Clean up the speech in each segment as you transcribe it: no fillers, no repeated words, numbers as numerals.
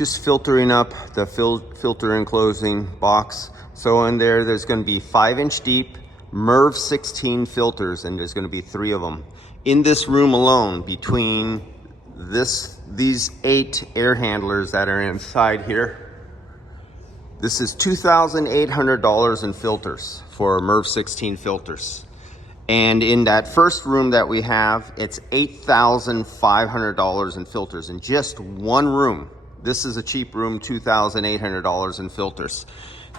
just filtering up the filter enclosing box. So in there's going to be 5-inch deep MERV 16 filters, and there's going to be 3 of them in this room alone. Between these 8 air handlers that are inside here, this is $2,800 in filters for MERV 16 filters. And in that first room that we have, it's $8,500 in filters in just one room. This is a cheap room, $2,800 in filters.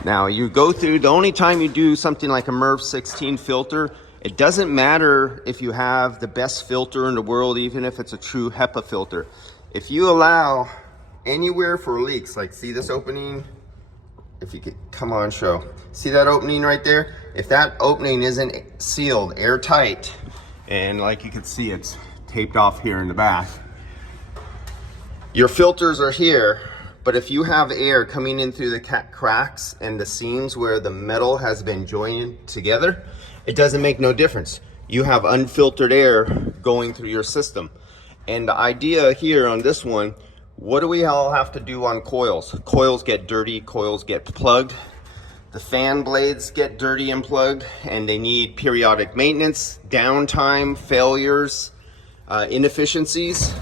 Now you go through, the only time you do something like a MERV 16 filter, it doesn't matter if you have the best filter in the world, even if it's a true HEPA filter. If you allow anywhere for leaks, like see this opening, if you could come on show, see that opening right there? If that opening isn't sealed airtight, and like you can see it's taped off here in the back, your filters are here, but if you have air coming in through the cracks and the seams where the metal has been joined together, it doesn't make no difference. You have unfiltered air going through your system. And the idea here on this one, what do we all have to do on coils? Coils get dirty, coils get plugged. The fan blades get dirty and plugged, and they need periodic maintenance, downtime, failures, inefficiencies.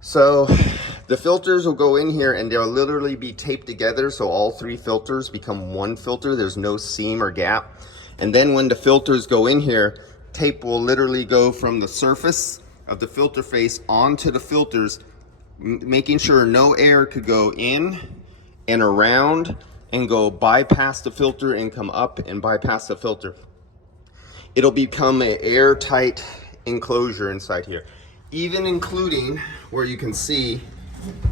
So the filters will go in here and they'll literally be taped together, so all 3 filters become one filter. There's no seam or gap. And then when the filters go in here, tape will literally go from the surface of the filter face onto the filters, making sure no air could go in and around and go bypass the filter and come up and bypass the filter. It'll become an airtight enclosure inside here, even including where you can see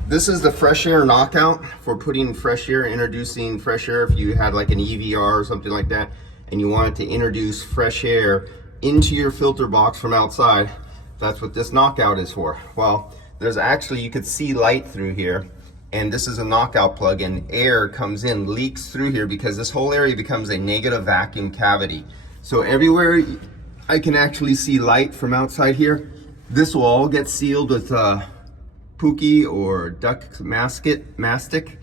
this is the fresh air knockout for putting fresh air, introducing fresh air. If you had like an EVR or something like that and you wanted to introduce fresh air into your filter box from outside, that's what this knockout is for. Well, there's actually, you could see light through here, and this is a knockout plug, and air comes in, leaks through here, because this whole area becomes a negative vacuum cavity. So everywhere I can actually see light from outside here, this will all get sealed with Pookie or duck mastic.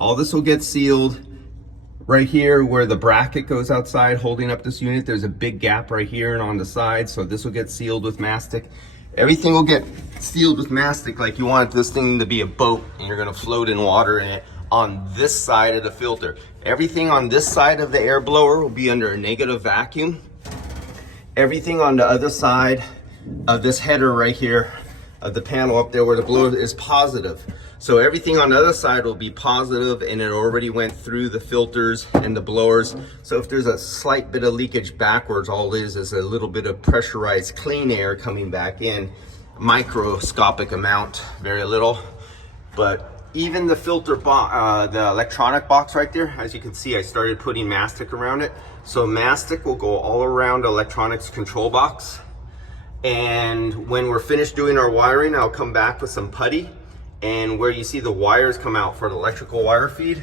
All this will get sealed. Right here where the bracket goes outside holding up this unit, there's a big gap right here and on the side, so this will get sealed with mastic. Everything will get sealed with mastic, like you want this thing to be a boat and you're gonna float in water in it on this side of the filter. Everything on this side of the air blower will be under a negative vacuum. Everything on the other side of this header right here, of the panel up there where the blower is, positive. So everything on the other side will be positive, and it already went through the filters and the blowers. So if there's a slight bit of leakage backwards, all it is a little bit of pressurized clean air coming back in, microscopic amount, very little. But even the filter box, the electronic box right there, as you can see, I started putting mastic around it. So mastic will go all around the electronics control box. And when we're finished doing our wiring, I'll come back with some putty, and where you see the wires come out for the electrical wire feed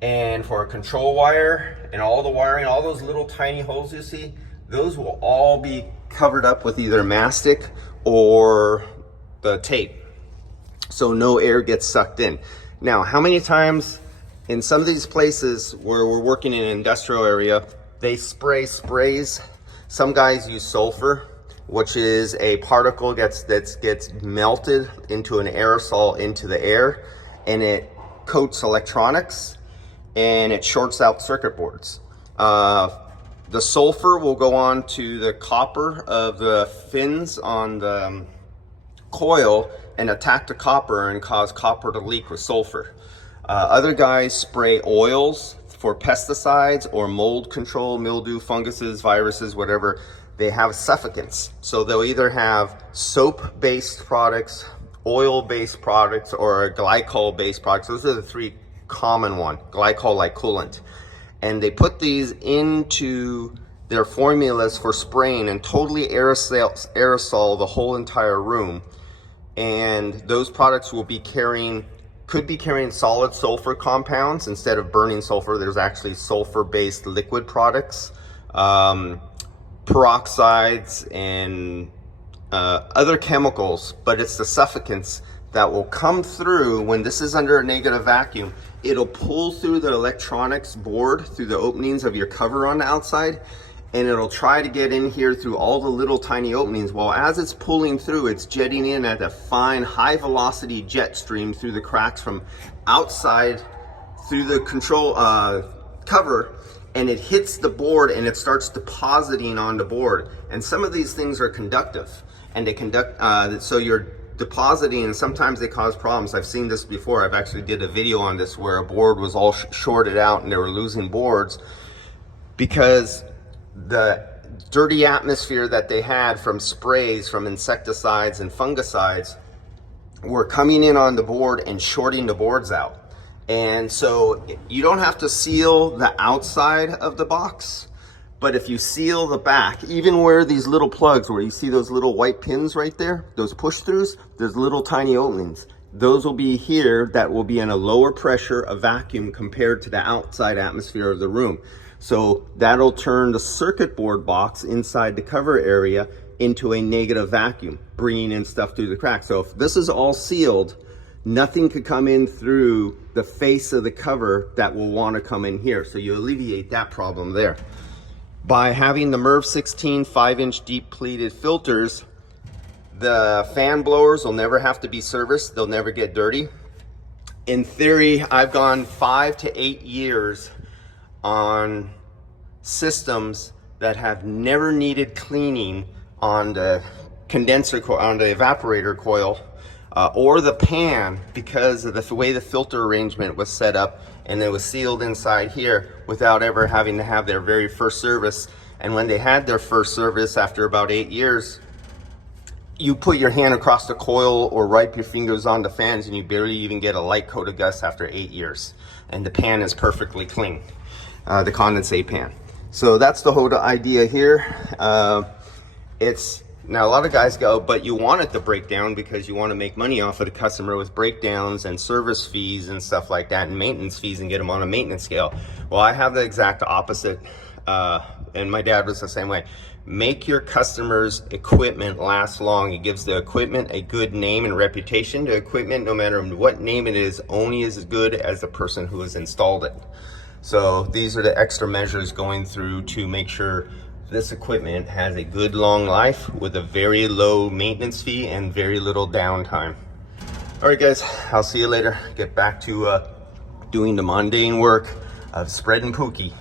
and for a control wire and all the wiring, all those little tiny holes you see, those will all be covered up with either mastic or the tape, so no air gets sucked in. Now, how many times in some of these places where we're working in an industrial area, they spray sprays? Some guys use sulfur, which is a particle that gets melted into an aerosol into the air, and it coats electronics and it shorts out circuit boards. The sulfur will go on to the copper of the fins on the coil and attack the copper and cause copper to leak with sulfur. Other guys spray oils for pesticides or mold control, mildew, funguses, viruses, whatever. They have suffocants. So they'll either have soap-based products, oil-based products, or glycol-based products. Those are the 3 common ones, glycol like coolant. And they put these into their formulas for spraying and totally aerosol the whole entire room. And those products will be could be carrying solid sulfur compounds. Instead of burning sulfur, there's actually sulfur-based liquid products. Peroxides and other chemicals, but it's the suffocants that will come through when this is under a negative vacuum. It'll pull through the electronics board through the openings of your cover on the outside, and it'll try to get in here through all the little tiny openings. Well, as it's pulling through, it's jetting in at a fine high velocity jet stream through the cracks from outside through the control cover, and it hits the board and it starts depositing on the board. And some of these things are conductive, and they conduct, so you're depositing, and sometimes they cause problems. I've seen this before. I've actually did a video on this where a board was all shorted out and they were losing boards because the dirty atmosphere that they had from sprays, from insecticides and fungicides, were coming in on the board and shorting the boards out. And so you don't have to seal the outside of the box, but if you seal the back, even where these little plugs, where you see those little white pins right there, those push throughs, there's little tiny openings. Those will be here, that will be in a lower pressure, a vacuum, compared to the outside atmosphere of the room. So that'll turn the circuit board box inside the cover area into a negative vacuum, bringing in stuff through the cracks. So if this is all sealed, nothing could come in through the face of the cover that will want to come in here. So you alleviate that problem there. By having the MERV 16 5-inch deep pleated filters, the fan blowers will never have to be serviced. They'll never get dirty. In theory, I've gone 5 to 8 years on systems that have never needed cleaning on the condenser coil, on the evaporator coil, or the pan, because of the way the filter arrangement was set up, and it was sealed inside here without ever having to have their very first service. And when they had their first service after about 8 years, you put your hand across the coil or wipe your fingers on the fans and you barely even get a light coat of dust after 8 years. And the pan is perfectly clean, the condensate pan. So that's the whole idea here. It's now a lot of guys go, but you want it to break down because you want to make money off of the customer with breakdowns and service fees and stuff like that, and maintenance fees, and get them on a maintenance scale. Well, I have the exact opposite, and my dad was the same way. Make your customers' equipment last long. It gives the equipment a good name and reputation. The equipment, no matter what name it is, only is as good as the person who has installed it. So these are the extra measures going through to make sure this equipment has a good long life with a very low maintenance fee and very little downtime. All right, guys, I'll see you later. Get back to doing the mundane work of spreading pookie.